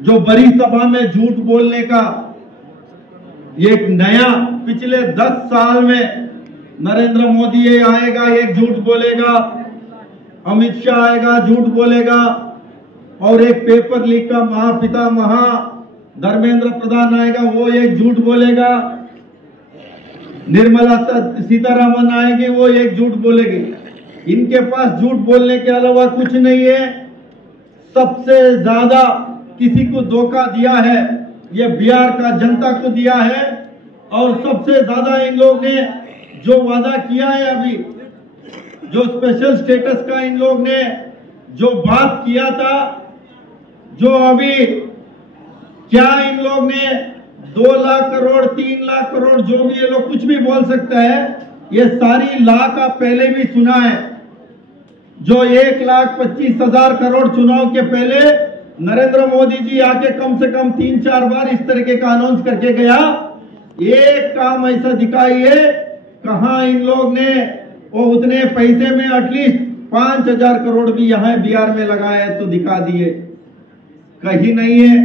जो बड़ी सभा में झूठ बोलने का एक नया, पिछले 10 साल में नरेंद्र मोदी ये आएगा एक झूठ बोलेगा, अमित शाह आएगा झूठ बोलेगा, और एक पेपर लीक का महापिता धर्मेंद्र प्रधान आएगा वो एक झूठ बोलेगा, निर्मला सीतारामन आएगी वो एक झूठ बोलेगी। इनके पास झूठ बोलने के अलावा कुछ नहीं है। सबसे ज्यादा किसी को धोखा दिया है ये बिहार का जनता को दिया है, और सबसे ज्यादा इन लोग ने जो वादा किया है अभी, जो स्पेशल स्टेटस का इन लोग ने जो बात किया था, जो अभी क्या इन लोग ने 2 लाख करोड़ 3 लाख करोड़ जो भी ये लोग कुछ भी बोल सकता है, ये सारी लाख आप पहले भी सुना है। जो 1,25,000 करोड़ चुनाव के पहले नरेंद्र मोदी जी आके कम से कम 3-4 बार इस तरीके का अनाउंस करके गया। एक काम ऐसा दिखाइए कहां इन लोग ने वो उतने पैसे में एटलीस्ट 5,000 करोड़ भी यहां बिहार में लगाए तो दिखा दिए, कहीं नहीं है।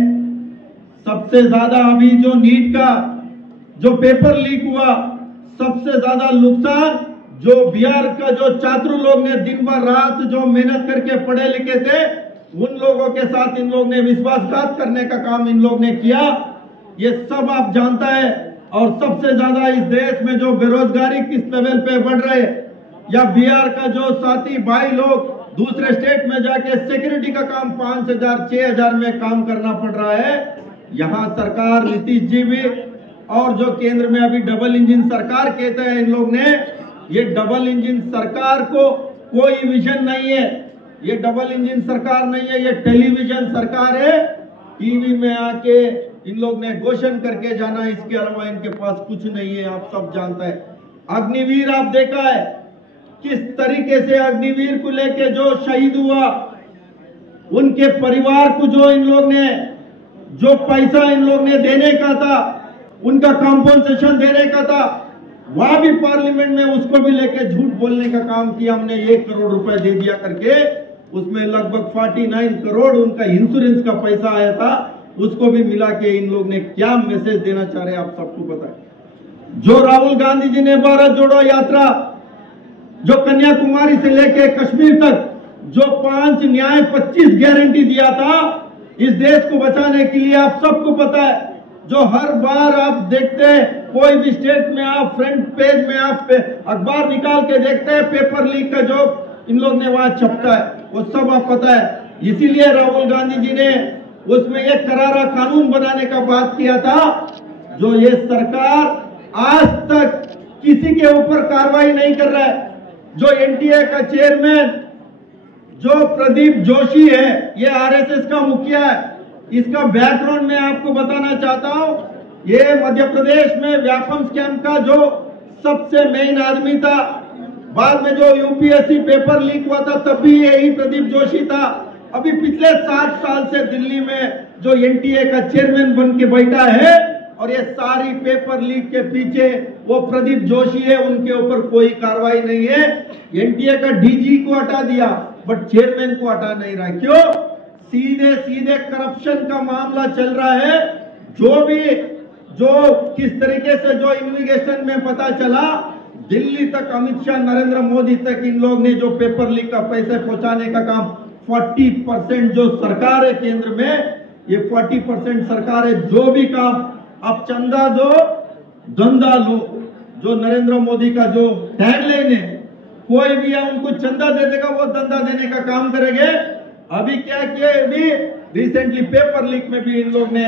सबसे ज्यादा अभी जो नीट का जो पेपर लीक हुआ, सबसे ज्यादा नुकसान जो बिहार का जो छात्र लोग ने दिन भर रात जो मेहनत करके पढ़े लिखे थे, उन लोगों के साथ इन लोग ने विश्वासघात करने का काम इन लोग ने किया। ये सब आप जानता है। और सबसे ज्यादा इस देश में जो बेरोजगारी किस लेवल पे बढ़ रहे, या बिहार का जो साथी भाई लोग दूसरे स्टेट में जाके सिक्योरिटी का काम 5,000-6,000 में काम करना पड़ रहा है। यहाँ सरकार नीतीश जी भी, और जो केंद्र में अभी डबल इंजन सरकार कहते हैं इन लोग ने, ये डबल इंजन सरकार को कोई विजन नहीं है। ये डबल इंजन सरकार नहीं है, ये टेलीविजन सरकार है। टीवी में आके इन लोग ने घोषणा करके जाना, इसके अलावा इनके पास कुछ नहीं है। आप सब जानते हैं। अग्निवीर आप देखा है किस तरीके से अग्निवीर को लेके जो शहीद हुआ, उनके परिवार को जो इन लोग ने जो पैसा इन लोग ने देने का था, उनका कॉम्पनसेशन देने का था, वहां भी पार्लियामेंट में उसको भी लेके झूठ बोलने का काम किया। हमने 1 करोड़ रुपए दे दिया करके, उसमें लगभग 49 करोड़ उनका इंश्योरेंस का पैसा आया था, उसको भी मिला के इन लोग ने क्या मैसेज देना चाह रहे हैं आप सबको पता है। जो राहुल गांधी जी ने भारत जोड़ो यात्रा जो कन्याकुमारी से लेके कश्मीर तक जो 5 न्याय 25 गारंटी दिया था इस देश को बचाने के लिए, आप सबको पता है। जो हर बार आप देखते हैं, कोई भी स्टेट में आप फ्रंट पेज में आप अखबार निकाल के देखते हैं, पेपर लीक का जो इन लोग ने वहां छपता है, वो सब आप पता है। इसीलिए राहुल गांधी जी ने उसमें एक करारा कानून बनाने का बात किया था। जो ये सरकार आज तक किसी के ऊपर कार्रवाई नहीं कर रहा है। जो एनटीए का चेयरमैन जो प्रदीप जोशी है, ये आरएसएस का मुखिया है। इसका बैकग्राउंड मैं आपको बताना चाहता हूं। ये मध्य प्रदेश में व्यापम स्कैम का जो सबसे मेन आदमी था। बाद में जो यूपीएससी पेपर लीक हुआ था तब भी यही प्रदीप जोशी था। अभी पिछले 7 साल से दिल्ली में जो एनटीए का चेयरमैन बन के बैठा है, और ये सारी पेपर लीक के पीछे वो प्रदीप जोशी है। उनके ऊपर कोई कार्रवाई नहीं है। एनटीए का डीजी को हटा दिया, बट चेयरमैन को हटा नहीं रहा। क्यों? सीधे सीधे करप्शन का मामला चल रहा है। जो किस तरीके से जो इन्वेस्टिगेशन में पता चला, दिल्ली तक अमित शाह नरेंद्र मोदी तक इन लोग ने जो पेपर लीक का पैसे पहुंचाने का काम, 40% जो सरकार है केंद्र में, ये 40% सरकार है। जो भी काम आप चंदा दो धंधा लो, जो नरेंद्र मोदी का जो टैगलाइन है, कोई भी उनको चंदा दे देगा वो धंधा देने का काम करेंगे। अभी क्या किया, अभी रिसेंटली पेपर लीक में भी इन लोग ने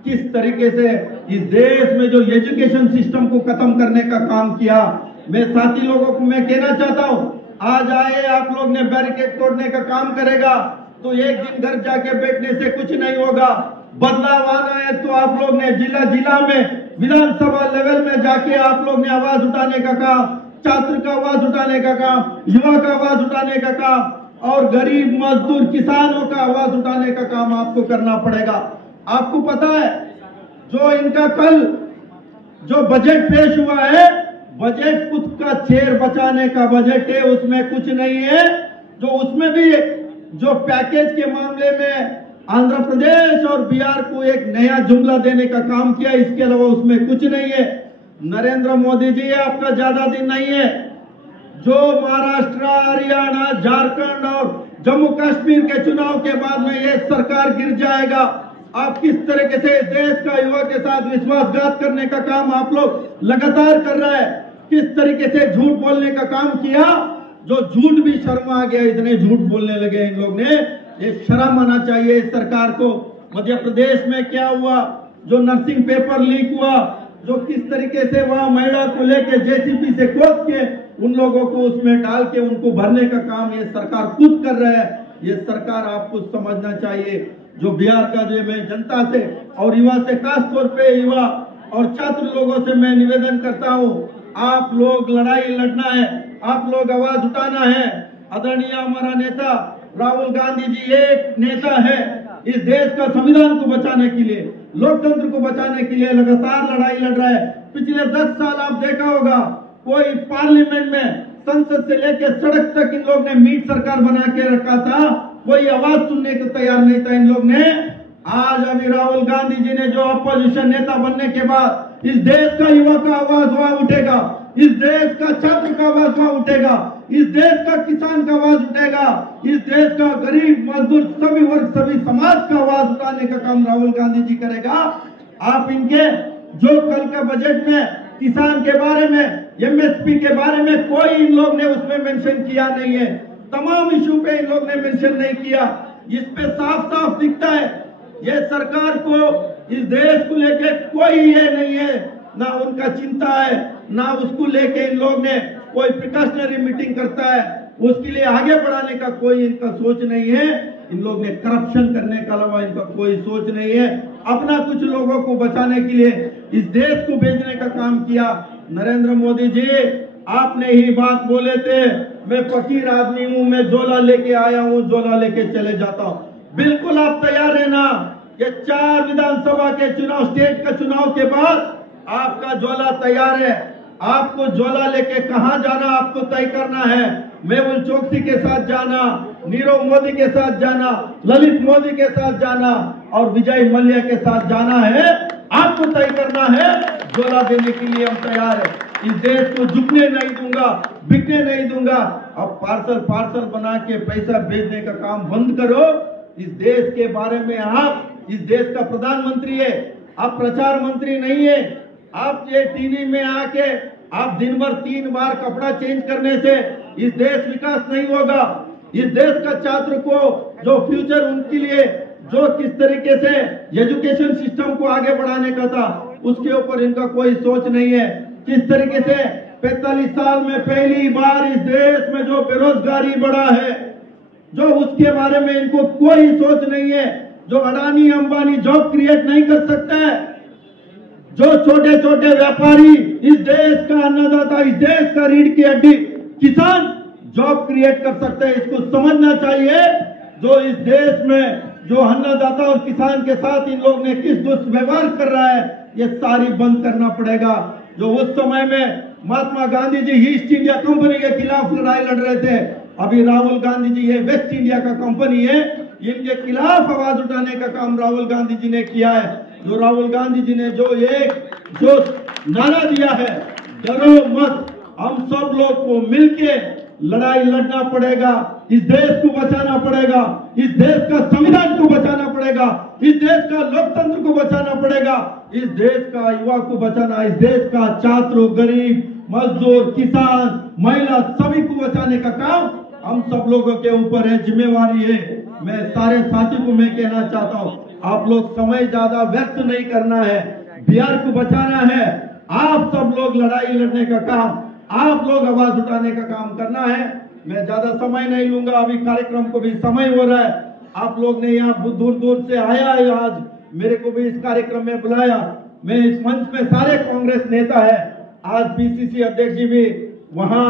किस तरीके से इस देश में जो एजुकेशन सिस्टम को खत्म करने का काम किया। मैं साथी लोगों को मैं कहना चाहता हूं, आज आए आप लोग ने बैरिकेड तोड़ने का काम करेगा तो एक दिन घर जाके बैठने से कुछ नहीं होगा। बदलाव आना है तो आप लोग ने जिला जिला में विधानसभा लेवल में जाके आप लोग ने आवाज उठाने का काम, छात्र का आवाज उठाने का काम, युवा का आवाज उठाने का काम, और गरीब मजदूर किसानों का आवाज उठाने का काम आपको करना पड़ेगा। आपको पता है जो इनका कल जो बजट पेश हुआ है, बजट खुद का शेर बचाने का बजट है, उसमें कुछ नहीं है। जो उसमें भी जो पैकेज के मामले में आंध्र प्रदेश और बिहार को एक नया जुमला देने का काम किया, इसके अलावा उसमें कुछ नहीं है। नरेंद्र मोदी जी, आपका ज्यादा दिन नहीं है। जो महाराष्ट्र, हरियाणा, झारखंड और जम्मू कश्मीर के चुनाव के बाद में ये सरकार गिर जाएगा। आप किस तरीके से देश का युवा के साथ विश्वासघात करने का काम आप लोग लगातार कर रहे हैं, किस तरीके से झूठ बोलने का काम किया, जो झूठ भी शर्म आ गया, इतने झूठ बोलने लगे इन लोग ने। ये शर्म आना चाहिए इस सरकार को। मध्य प्रदेश में क्या हुआ, जो नर्सिंग पेपर लीक हुआ, जो किस तरीके से वहां महिला को लेके जेसीबी से खोद के उन लोगों को उसमें डाल के उनको भरने का काम ये सरकार खुद कर रहा है। ये सरकार आपको समझना चाहिए। जो बिहार का जो मैं जनता से और युवा से, खास तौर पे युवा और छात्र लोगों से मैं निवेदन करता हूँ, आप लोग लड़ाई लड़ना है, आप लोग आवाज उठाना है। आदरणीय हमारा नेता राहुल गांधी जी एक नेता है, इस देश का संविधान को बचाने के लिए, लोकतंत्र को बचाने के लिए लगातार लड़ाई लड़ रहा है। पिछले 10 साल आप देखा होगा, कोई पार्लियामेंट में, संसद से लेकर सड़क तक इन लोग ने मीट सरकार बना के रखा था, कोई आवाज सुनने को तैयार नहीं था इन लोग ने। आज अभी राहुल गांधी जी ने जो अपोजिशन नेता बनने के बाद इस देश का युवा का आवाज वहां उठेगा, इस देश का छात्र का आवाज वहां उठेगा, इस देश का किसान का आवाज उठेगा, इस देश का गरीब मजदूर सभी वर्ग सभी समाज का आवाज उठाने का काम राहुल गांधी जी करेगा। आप इनके जो कल का बजट में किसान के बारे में, एमएसपी के बारे में कोई इन लोग ने उसमें मेंशन किया नहीं है। तमाम इशू पे इन लोग ने मेंशन नहीं किया। इस पे साफ साफ दिखता है ये सरकार को इस देश को लेके कोई ये नहीं है, ना उनका चिंता है, ना उसको लेके इन लोग ने कोई प्रिकॉशनरी मीटिंग करता है, उसके लिए आगे बढ़ाने का कोई इनका सोच नहीं है। इन लोग ने करप्शन करने के अलावा इनका कोई सोच नहीं है। अपना कुछ लोगों को बचाने के लिए इस देश को बेचने का काम किया। नरेंद्र मोदी जी, आपने ही बात बोले थे, मैं फकीर आदमी हूं, मैं झोला लेके आया हूं, झोला लेके चले जाता हूं। बिल्कुल आप तैयार है ना? ये 4 विधानसभा के चुनाव, स्टेट का चुनाव के बाद आपका झोला तैयार है। आपको झोला लेके कहां जाना आपको तय करना है। मेहुल चोकसी के साथ जाना, नीरव मोदी के साथ जाना, ललित मोदी के साथ जाना और विजय मल्ल्या के साथ जाना है, आपको तय करना है। झोला देने के लिए हम तैयार है। इस देश को झुकने नहीं दूंगा, बिकने नहीं दूंगा। अब पार्सल बना के पैसा भेजने का काम बंद करो। इस देश के बारे में आप, इस देश का प्रधानमंत्री है, आप प्रचार मंत्री नहीं है। आप ये टीवी में आके आप दिन भर 3 बार कपड़ा चेंज करने से इस देश विकास नहीं होगा। इस देश का छात्र को जो फ्यूचर उनके लिए जो किस तरीके से एजुकेशन सिस्टम को आगे बढ़ाने का था, उसके ऊपर इनका कोई सोच नहीं है। किस तरीके से 45 साल में पहली बार इस देश में जो बेरोजगारी बढ़ा है, जो उसके बारे में इनको कोई सोच नहीं है। जो अडानी अंबानी जॉब क्रिएट नहीं कर सकता है, जो छोटे छोटे व्यापारी, इस देश का अन्नदाता, इस देश का रीढ़ की हड्डी किसान जॉब क्रिएट कर सकते हैं, इसको समझना चाहिए। जो इस देश में जो अन्नदाता और किसान के साथ इन लोग ने किस दुष्व्यवहार कर रहा है, ये सारी बंद करना पड़ेगा। जो उस समय में Mahatma Gandhi ji east India company के खिलाफ लड़ाई लड़ रहे थे, अभी राहुल गांधी जी ये वेस्ट इंडिया का कंपनी है, इनके खिलाफ आवाज उठाने का काम राहुल गांधी जी ने किया है। जो राहुल गांधी जी ने जो नारा दिया है, डरो मत, हम सब लोग को मिलके लड़ाई लड़ना पड़ेगा। इस देश को बचाना पड़ेगा, इस देश का संविधान को बचाना पड़ेगा, इस देश का लोकतंत्र को बचाना पड़ेगा, इस देश का युवा को बचाना, इस देश का छात्र, गरीब, मजदूर, किसान, महिला सभी को बचाने का काम हम सब लोगों के ऊपर है, जिम्मेवारी है। मैं सारे साथी को मैं कहना चाहता हूँ, आप लोग समय ज्यादा व्यर्थ नहीं करना है, बिहार को बचाना है। आप सब लोग लड़ाई लड़ने का काम, आप लोग आवाज उठाने का काम करना है। मैं ज्यादा समय नहीं लूंगा, अभी कार्यक्रम को भी समय हो रहा है। आप लोग ने यहाँ दूर दूर से आया है, आज मेरे को भी इस कार्यक्रम में बुलाया। मैं इस मंच में सारे कांग्रेस नेता है, आज पीसीसी अध्यक्ष जी भी वहाँ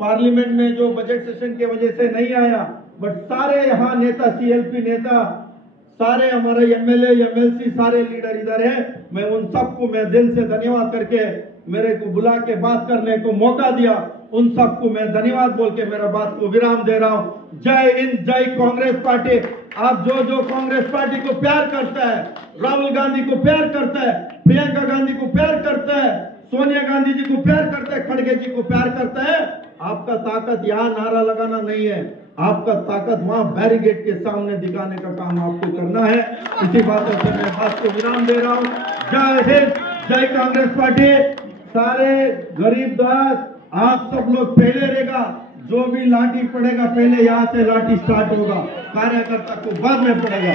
पार्लियामेंट में जो बजट सेशन के वजह से नहीं आया, बट सारे यहाँ नेता, सीएलपी नेता, सारे हमारे एमएलए, एमएलसी, सारे लीडर इधर है। मैं उन सबको मैं दिल से धन्यवाद करके, मेरे को बुला के बात करने को मौका दिया, उन सबको मैं धन्यवाद बोल के मेरा बात को विराम दे रहा हूँ। जय हिंद, जय कांग्रेस पार्टी। आप जो जो कांग्रेस पार्टी को प्यार करता है, राहुल गांधी को प्यार करता है, प्रियंका गांधी को प्यार करता है, सोनिया गांधी जी को प्यार करता है, खड़गे जी को प्यार करता है, आपका ताकत यहाँ नारा लगाना नहीं है, आपका ताकत वहां बैरिकेड के सामने दिखाने का काम आपको करना है। इसी बातों से मैं बात को विराम दे रहा हूं। जय हिंद, जय कांग्रेस पार्टी। सारे गरीब दास आप सब लोग पहले रहेगा, जो भी लाठी पड़ेगा पहले यहाँ से लाठी स्टार्ट होगा, कार्यकर्ता को बाद में पड़ेगा।